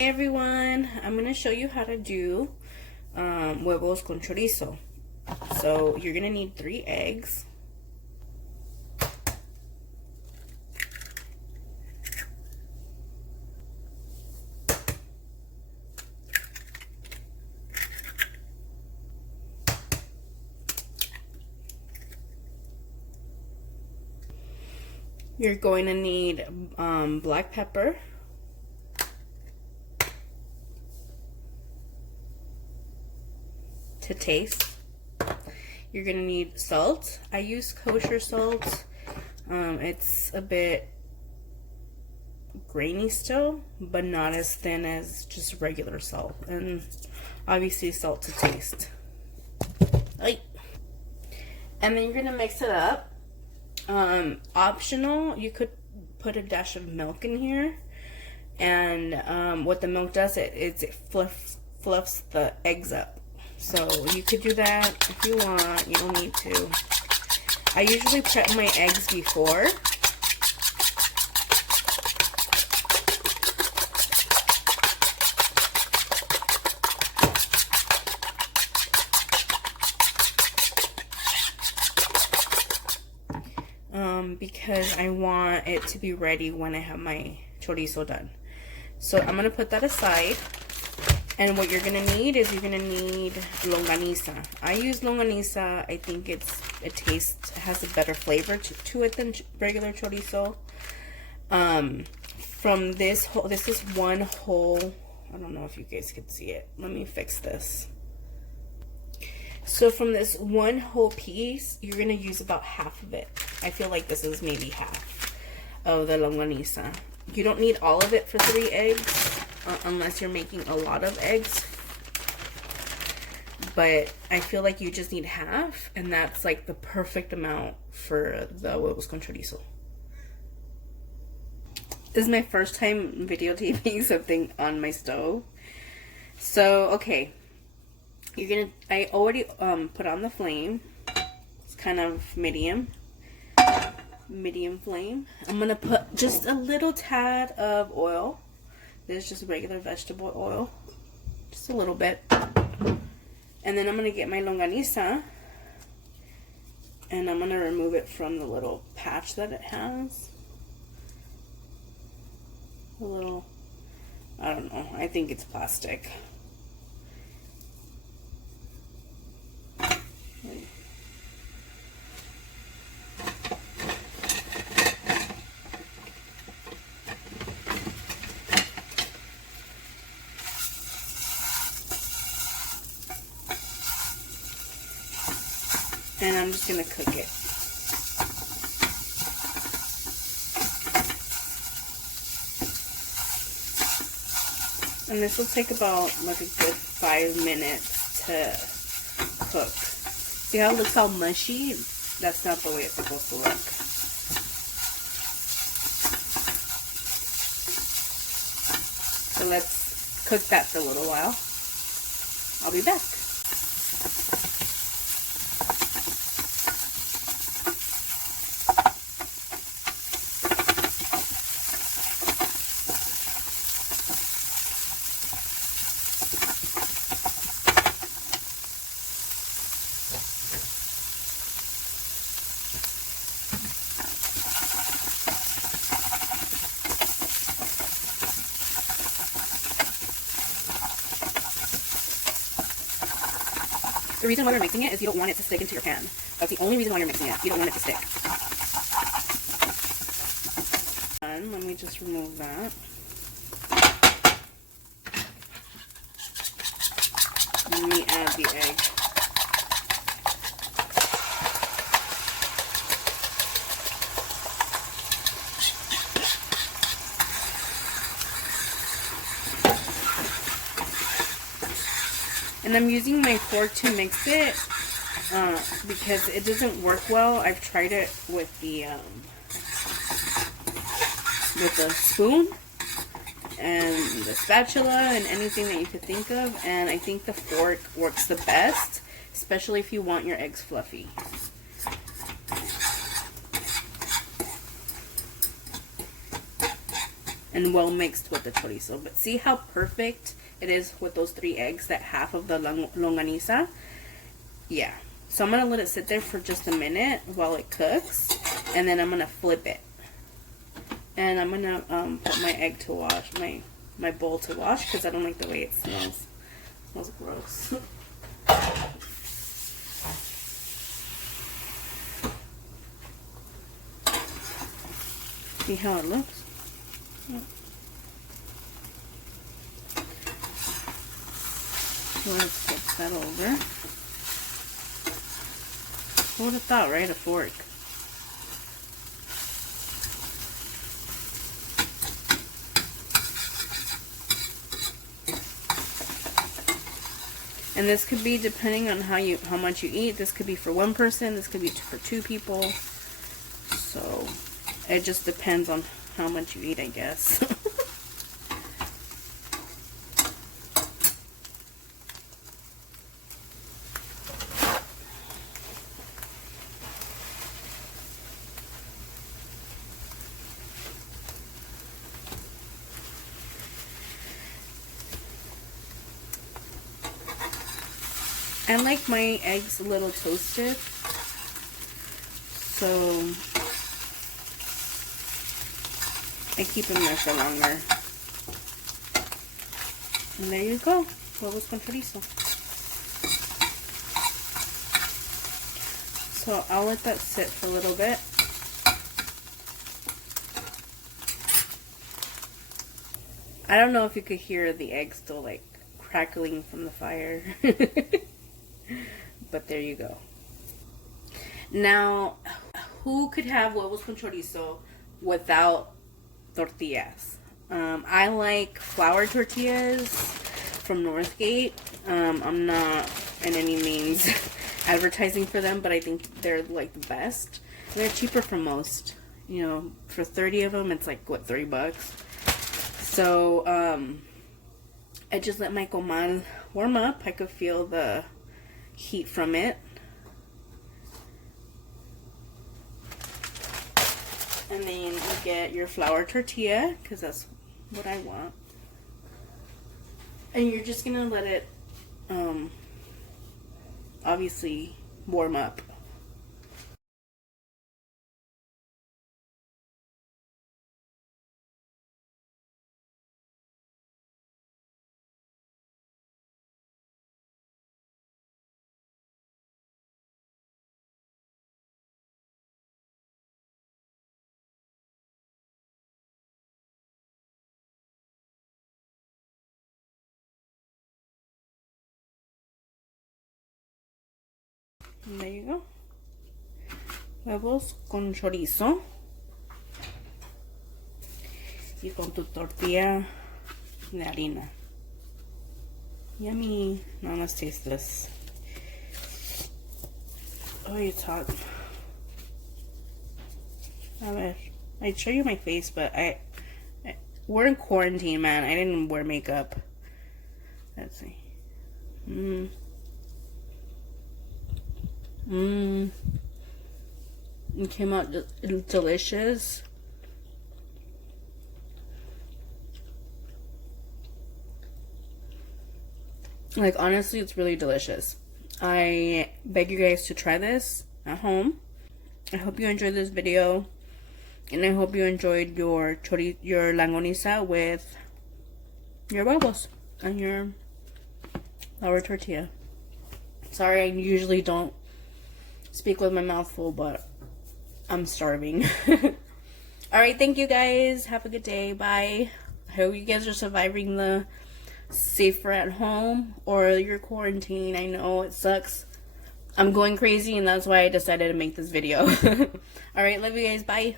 Hey everyone, I'm going to show you how to do huevos con chorizo. So you're going to need 3 eggs. You're going to need black pepper. To taste. You're gonna need salt. I use kosher salt. It's a bit grainy still, but not as thin as just regular salt. And obviously salt to taste. And then you're gonna mix it up. Optional, you could put a dash of milk in here. And what the milk does, it fluffs the eggs up. So you could do that if you want. You don't need to. I usually prep my eggs before. Because I want it to be ready when I have my chorizo done. So I'm going to put that aside. And what you're going to need is you're going to need longaniza. I use longaniza. I think it has a better flavor to it than regular chorizo. From this is one whole, I don't know if you guys can see it. Let me fix this. So from this one whole piece, you're going to use about half of it. I feel like this is maybe half of the longaniza. You don't need all of it for 3 eggs. Unless you're making a lot of eggs, but I feel like you just need half, and that's like the perfect amount for the huevos con chorizo. This is my first time videotaping something on my stove. So okay, I already put on the flame. It's kind of medium flame. I'm gonna put just a little tad of oil. This is just regular vegetable oil. Just a little bit. And then I'm going to get my longaniza. And I'm going to remove it from the little patch that it has. A little, I don't know. I think it's plastic. And I'm just going to cook it. And this will take about like a good 5 minutes to cook. See how it looks all mushy? That's not the way it's supposed to look. So let's cook that for a little while. I'll be back. The reason why you're mixing it is you don't want it to stick into your pan. That's the only reason why you're mixing it. You don't want it to stick. And let me just remove that. Let me add the egg. And I'm using my fork to mix it because it doesn't work well. I've tried it with the spoon and the spatula and anything that you could think of, and I think the fork works the best, especially if you want your eggs fluffy. and well mixed with the chorizo. But see how perfect it is with those 3 eggs, that half of the longaniza? Yeah. So I'm going to let it sit there for just a minute while it cooks, and then I'm going to flip it. And I'm going to put my egg to wash, my bowl to wash, because I don't like the way it smells. It smells gross. See how it looks? Yeah. Let's flip that over. Who would have thought, right? A fork. And this could be depending on how much you eat. This could be for 1 person. This could be for 2 people. So it just depends on how much you eat, I guess. I like my eggs a little toasted, so I keep them there for longer. And there you go, huevos con chorizo. So I'll let that sit for a little bit. I don't know if you could hear the eggs still like crackling from the fire. But there you go. Now, who could have huevos con chorizo without tortillas? I like flour tortillas from Northgate. I'm not in any means advertising for them, but I think they're like the best. They're cheaper for most. You know, for 30 of them, it's like, what, $3? So, I just let my comal warm up. I could feel the heat from it. And then you get your flour tortilla, because that's what I want. And you're just gonna let it obviously warm up. And there you go. Huevos con chorizo. Y con tu tortilla de harina. Yummy. Now let's taste this. Oh, it's hot. A ver. I'd show you my face, but we're in quarantine, man. I didn't wear makeup. Let's see. It came out delicious. Like, honestly, it's really delicious. I beg you guys to try this at home. I hope you enjoyed this video, and I hope you enjoyed your longaniza with your huevos and your flour tortilla. Sorry, I usually don't speak with my mouth full, but I'm starving. Alright, thank you guys. Have a good day. Bye. I hope you guys are surviving the safer at home or your quarantine. I know it sucks. I'm going crazy, and that's why I decided to make this video. Alright, love you guys. Bye.